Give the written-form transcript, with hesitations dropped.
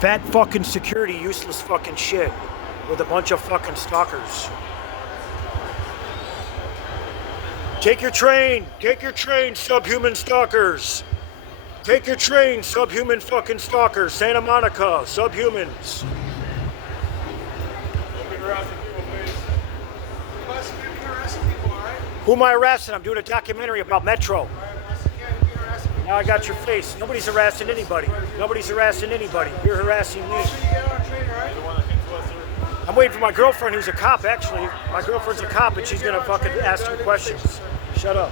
Fat fucking security, useless fucking shit. With a bunch of fucking stalkers. Take your train, subhuman stalkers. Take your train, subhuman fucking stalkers. Santa Monica, subhumans. Who am I harassing? I'm doing a documentary about Metro. Now I got your face. Nobody's harassing anybody. Nobody's harassing anybody. You're harassing me. I'm waiting for my girlfriend who's a cop, actually. My girlfriend's a cop and she's gonna fucking ask you questions. Shut up.